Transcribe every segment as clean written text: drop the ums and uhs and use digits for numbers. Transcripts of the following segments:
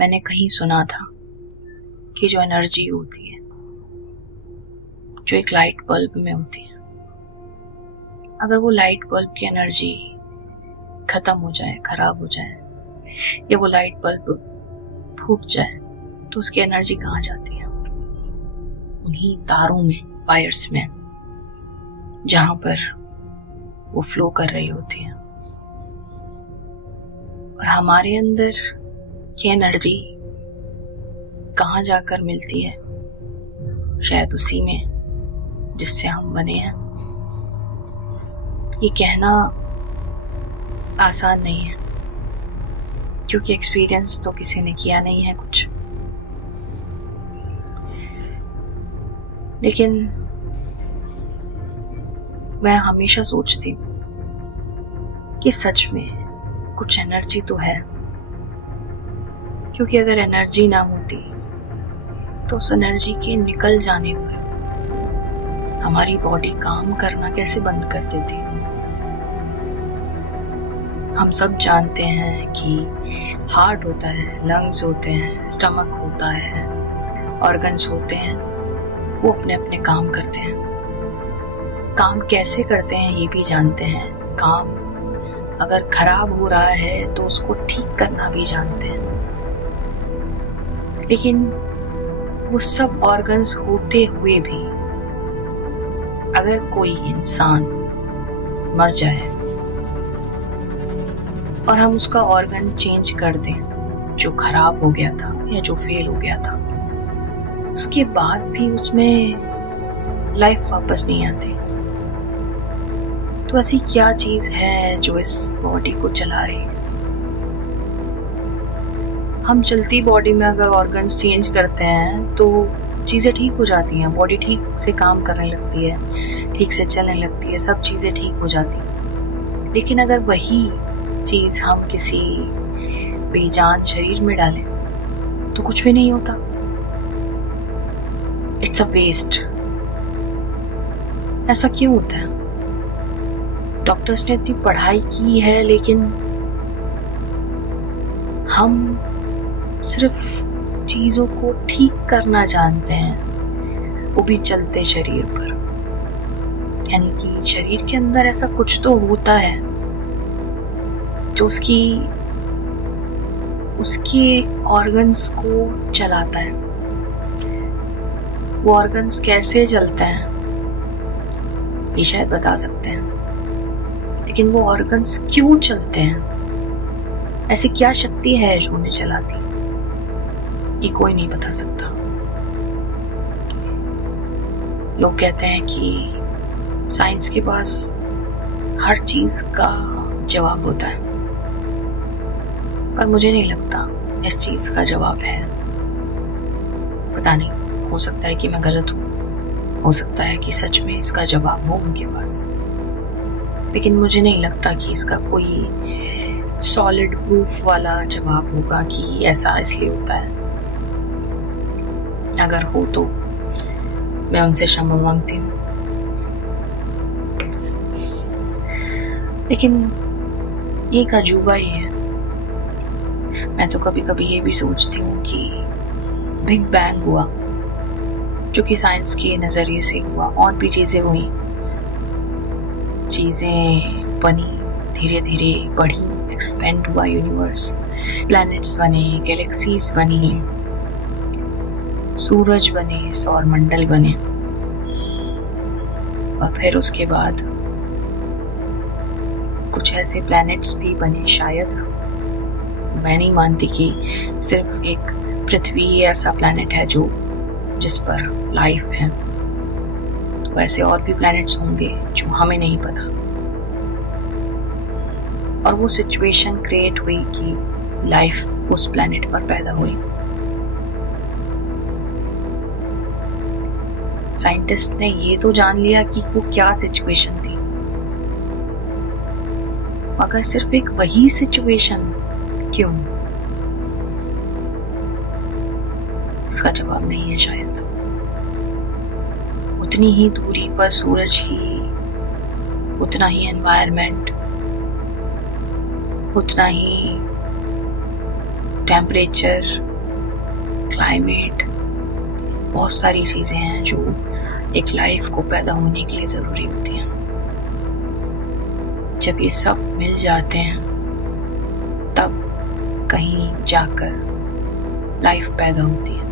मैंने कहीं सुना था कि जो एनर्जी होती है, जो एक लाइट बल्ब में होती है, अगर वो लाइट बल्ब की एनर्जी खत्म हो जाए, खराब हो जाए, या वो लाइट बल्ब फूट जाए, तो उसकी एनर्जी कहाँ जाती है? उन्हीं तारों में, वायर्स में, जहां पर वो फ्लो कर रही होती है। और हमारे अंदर की एनर्जी कहाँ जाकर मिलती है? शायद उसी में जिससे हम बने हैं। ये कहना आसान नहीं है, क्योंकि एक्सपीरियंस तो किसी ने किया नहीं है कुछ। लेकिन मैं हमेशा सोचती हूँ कि सच में कुछ एनर्जी तो है, क्योंकि अगर एनर्जी ना होती तो उस एनर्जी के निकल जाने पर हमारी बॉडी काम करना कैसे बंद कर देती। हम सब जानते हैं कि हार्ट होता है, लंग्स होते हैं, स्टमक होता है, ऑर्गन्स होते हैं, वो अपने अपने काम करते हैं। काम कैसे करते हैं ये भी जानते हैं। काम अगर खराब हो रहा है तो उसको ठीक करना भी जानते हैं। लेकिन वो सब ऑर्गन्स होते हुए भी अगर कोई इंसान मर जाए और हम उसका ऑर्गन चेंज कर दें जो खराब हो गया था या जो फेल हो गया था, उसके बाद भी उसमें लाइफ वापस नहीं आती। तो ऐसी क्या चीज है जो इस बॉडी को चला रही है? हम चलती बॉडी में अगर ऑर्गन्स चेंज करते हैं तो चीजें ठीक हो जाती हैं, बॉडी ठीक से काम करने लगती है, ठीक से चलने लगती है, सब चीजें ठीक हो जाती हैं। लेकिन अगर वही चीज हम किसी बेजान शरीर में डालें तो कुछ भी नहीं होता। It's a waste. ऐसा क्यों होता है? डॉक्टर्स ने इतनी पढ़ाई की है, लेकिन हम सिर्फ चीजों को ठीक करना जानते हैं, वो भी चलते शरीर पर। यानी कि शरीर के अंदर ऐसा कुछ तो होता है जो उसके ऑर्गन्स को चलाता है। वो ऑर्गन्स कैसे चलते हैं ये शायद बता सकते हैं, लेकिन वो ऑर्गन्स क्यों चलते हैं, ऐसी क्या शक्ति है जो उन्हें चलाती है, ये कोई नहीं बता सकता। लोग कहते हैं कि साइंस के पास हर चीज का जवाब होता है, पर मुझे नहीं लगता इस चीज का जवाब है। पता नहीं, हो सकता है कि मैं गलत हूँ, हो सकता है कि सच में इसका जवाब हो उनके पास, लेकिन मुझे नहीं लगता कि इसका कोई सॉलिड प्रूफ वाला जवाब होगा कि ऐसा इसलिए होता है। अगर हो तो मैं उनसे क्षमा मांगती हूँ, लेकिन ये एक अजूबा ही है। मैं तो कभी कभी ये भी सोचती हूँ कि बिग बैंग हुआ, जो कि साइंस के नजरिए से हुआ, और भी चीजें हुई, चीजें बनी, धीरे धीरे बढ़ी, एक्सपेंड हुआ यूनिवर्स, प्लैनेट्स बने, गैलेक्सीज बनी, सूरज बने, सौर मंडल बने, और फिर उसके बाद कुछ ऐसे प्लैनेट्स भी बने। शायद मैं नहीं मानती कि सिर्फ एक पृथ्वी ऐसा प्लैनेट है जिस पर लाइफ है, वैसे और भी प्लैनेट्स होंगे जो हमें नहीं पता। और वो सिचुएशन क्रिएट हुई कि लाइफ उस प्लैनेट पर पैदा हुई। साइंटिस्ट ने ये तो जान लिया कि वो क्या सिचुएशन थी, मगर सिर्फ एक वही सिचुएशन क्यों? इसका जवाब नहीं है शायद। उतनी ही दूरी पर सूरज की, उतना ही एनवायरनमेंट, उतना ही टेम्परेचर, क्लाइमेट, बहुत सारी चीजें हैं जो एक लाइफ को पैदा होने के लिए जरूरी होती हैं। जब ये सब मिल जाते हैं तब कहीं जाकर लाइफ पैदा होती है।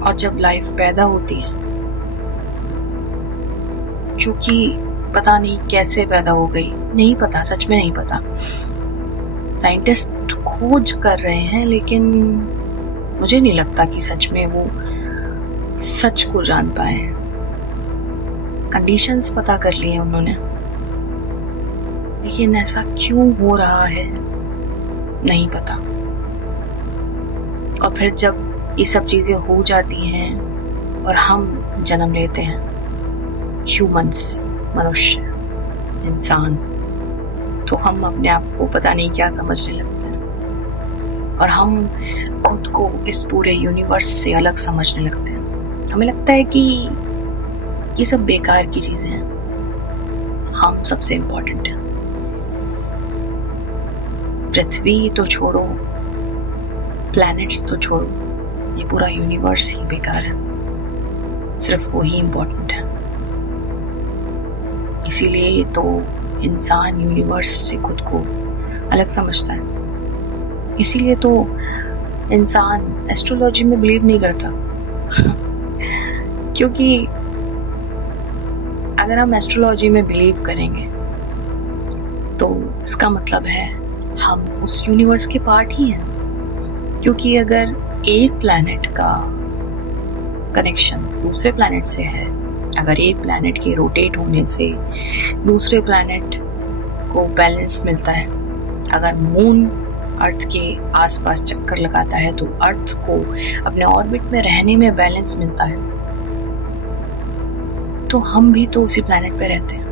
और जब लाइफ पैदा होती है, जो कि पता नहीं कैसे पैदा हो गई, नहीं पता, सच में नहीं पता। साइंटिस्ट खोज कर रहे हैं, लेकिन मुझे नहीं लगता कि सच में वो सच को जान पाए हैं। कंडीशंस पता कर लिए उन्होंने, लेकिन ऐसा क्यों हो रहा है नहीं पता। और फिर जब ये सब चीजें हो जाती हैं और हम जन्म लेते हैं, ह्यूमंस, मनुष्य, इंसान, तो हम अपने आप को पता नहीं क्या समझने लगते हैं और हम खुद को इस पूरे यूनिवर्स से अलग समझने लगते हैं। हमें लगता है कि ये सब बेकार की चीजें हैं, हम सबसे इम्पोर्टेंट हैं। पृथ्वी तो छोड़ो, प्लैनेट्स तो छोड़ो, ये पूरा यूनिवर्स ही बेकार है, सिर्फ वो ही इम्पोर्टेंट है। इसीलिए तो इंसान यूनिवर्स से खुद को अलग समझता है। इसीलिए तो इंसान एस्ट्रोलॉजी में बिलीव नहीं करता क्योंकि अगर हम एस्ट्रोलॉजी में बिलीव करेंगे तो इसका मतलब है हम उस यूनिवर्स के पार्ट ही हैं। क्योंकि अगर एक प्लैनेट का कनेक्शन दूसरे प्लैनेट से है, अगर एक प्लैनेट के रोटेट होने से दूसरे प्लैनेट को बैलेंस मिलता है, अगर मून अर्थ के आसपास चक्कर लगाता है तो अर्थ को अपने ऑर्बिट में रहने में बैलेंस मिलता है, तो हम भी तो उसी प्लैनेट पे रहते हैं।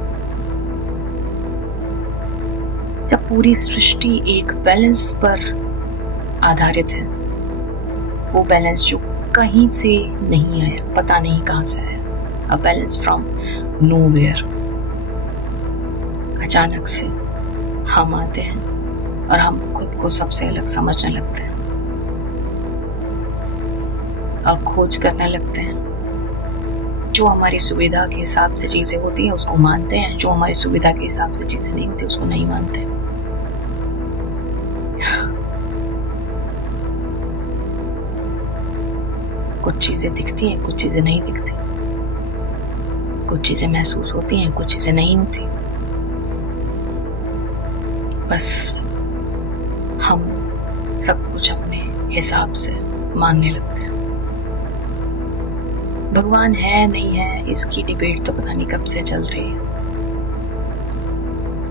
जब पूरी सृष्टि एक बैलेंस पर आधारित है, वो बैलेंस जो कहीं से नहीं आया, पता नहीं कहां से आया, अ बैलेंस फ्रॉम नोवेयर, अचानक से हम आते हैं और हम खुद को सबसे अलग समझने लगते हैं और खोज करने लगते हैं। जो हमारी सुविधा के हिसाब से चीजें होती हैं उसको मानते हैं, जो हमारी सुविधा के हिसाब से चीजें नहीं होती उसको नहीं मानते। कुछ चीजें दिखती हैं, कुछ चीजें नहीं दिखती, कुछ चीजें महसूस होती हैं, कुछ चीजें नहीं होती। बस हम सब कुछ अपने हिसाब से मानने लगते हैं। भगवान है नहीं है इसकी डिबेट तो पता नहीं कब से चल रही है,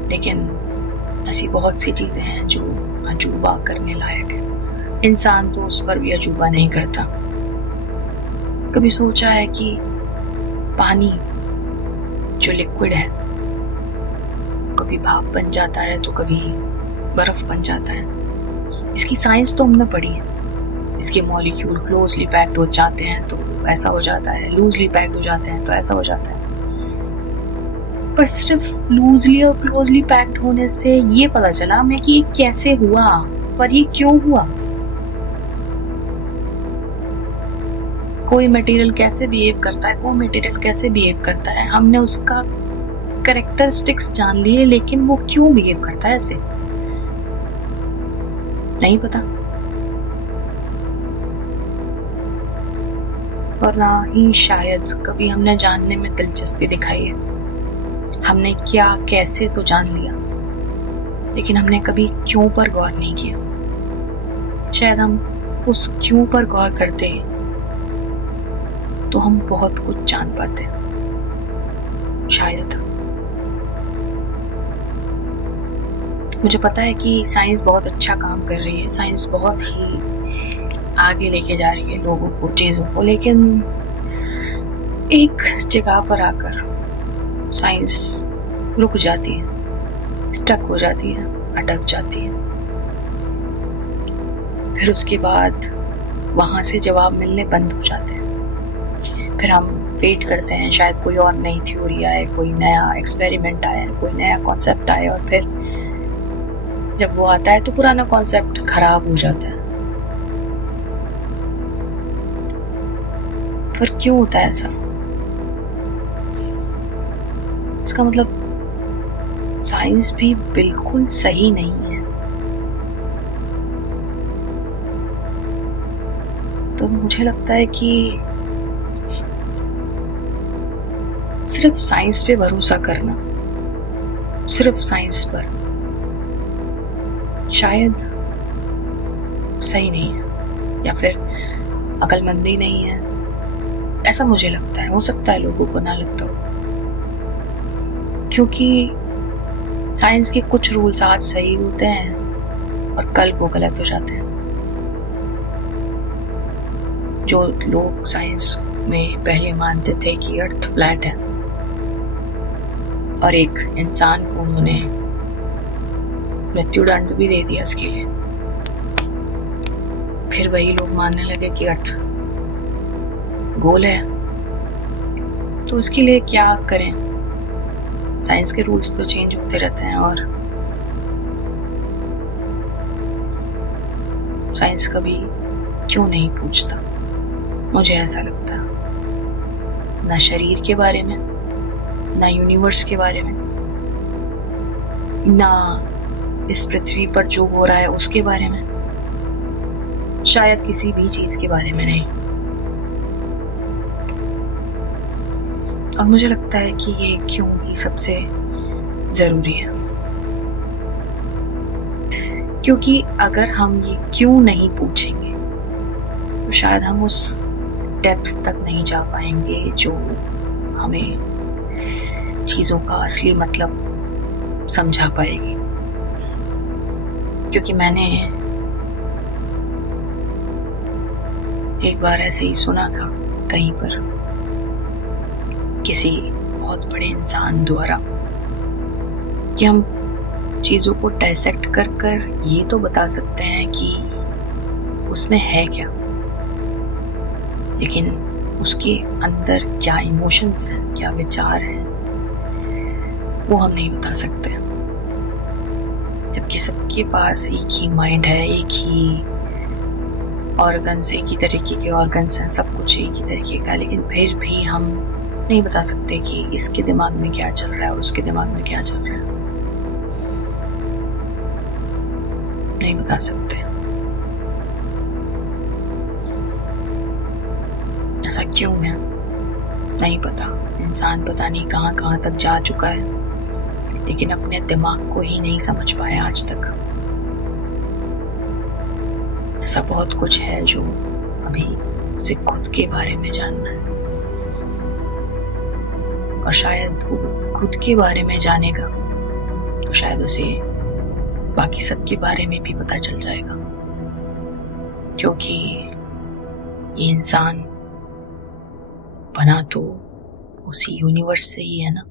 लेकिन ऐसी बहुत सी चीजें हैं जो अजूबा करने लायक है। इंसान तो उस पर भी अजूबा नहीं करता। कभी सोचा है कि पानी जो लिक्विड है कभी भाप बन जाता है तो कभी बर्फ बन जाता है। इसकी साइंस तो हमने पढ़ी है। इसके मॉलिक्यूल क्लोजली पैक्ड हो जाते हैं तो ऐसा हो जाता है, लूजली पैक्ड हो जाते हैं तो ऐसा हो जाता है। पर सिर्फ लूजली और क्लोजली पैक्ड होने से ये पता चला हमें कि ये कैसे हुआ, पर ये क्यों हुआ। कोई मटेरियल कैसे बिहेव करता है, कोई मटेरियल कैसे बिहेव करता है, हमने उसका कैरेक्टरिस्टिक्स जान लिए, लेकिन वो क्यों बिहेव करता है ऐसे नहीं पता। और ना ही शायद कभी हमने जानने में दिलचस्पी दिखाई है। हमने क्या कैसे तो जान लिया, लेकिन हमने कभी क्यों पर गौर नहीं किया। शायद हम उस क्यों पर गौर करते तो हम बहुत कुछ जान पाते, शायद। मुझे पता है कि साइंस बहुत अच्छा काम कर रही है, साइंस बहुत ही आगे लेके जा रही है लोगों को, चीजों को, लेकिन एक जगह पर आकर साइंस रुक जाती है, स्टक हो जाती है, अटक जाती है। फिर उसके बाद वहां से जवाब मिलने बंद हो जाते हैं। फिर हम वेट करते हैं, शायद कोई और नई थ्योरी आए, कोई नया एक्सपेरिमेंट आए, कोई नया कॉन्सेप्ट आए, और फिर जब वो आता है तो पुराना कॉन्सेप्ट खराब हो जाता है। पर क्यों होता है ऐसा? इसका मतलब साइंस भी बिल्कुल सही नहीं है। तो मुझे लगता है कि सिर्फ साइंस पे भरोसा करना, सिर्फ साइंस पर, शायद सही नहीं है, या फिर अक्लमंदी नहीं है। ऐसा मुझे लगता है। हो सकता है लोगों को ना लगता हो, क्योंकि साइंस के कुछ रूल्स आज सही होते हैं और कल वो गलत हो जाते हैं। जो लोग साइंस में पहले मानते थे कि अर्थ फ्लैट है और एक इंसान को उन्होंने मृत्युदंड भी दे दिया इसके लिए, फिर वही लोग मानने लगे कि अर्थ गोल है। तो इसके लिए क्या करें? साइंस के रूल्स तो चेंज होते रहते हैं और साइंस कभी क्यों नहीं पूछता, मुझे ऐसा लगता है। ना शरीर के बारे में, ना यूनिवर्स के बारे में, ना इस पृथ्वी पर जो हो रहा है उसके बारे में, शायद किसी भी चीज के बारे में नहीं। और मुझे लगता है कि ये क्यों ही सबसे जरूरी है, क्योंकि अगर हम ये क्यों नहीं पूछेंगे तो शायद हम उस डेप्थ तक नहीं जा पाएंगे जो हमें चीजों का असली मतलब समझा पाएगी। क्योंकि मैंने एक बार ऐसे ही सुना था कहीं पर किसी बहुत बड़े इंसान द्वारा कि हम चीजों को डायसेक्ट कर कर ये तो बता सकते हैं कि उसमें है क्या, लेकिन उसके अंदर क्या इमोशंस हैं, क्या विचार हैं, वो हम नहीं बता सकते। जबकि सबके पास एक ही माइंड है, एक ही ऑर्गन्स, एक ही तरीके के ऑर्गन्स हैं, सब कुछ एक ही तरीके का, लेकिन फिर भी हम नहीं बता सकते कि इसके दिमाग में क्या चल रहा है, उसके दिमाग में क्या चल रहा है। नहीं बता सकते। ऐसा क्यों है नहीं पता। इंसान पता नहीं कहां कहां तक जा चुका है, लेकिन अपने दिमाग को ही नहीं समझ पाया आज तक। ऐसा बहुत कुछ है जो अभी उसे खुद के बारे में जानना है, और शायद वो खुद के बारे में जानेगा तो शायद उसे बाकी सबके बारे में भी पता चल जाएगा, क्योंकि ये इंसान बना तो उसी यूनिवर्स से ही है ना।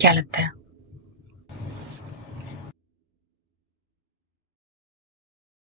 क्या लगता है?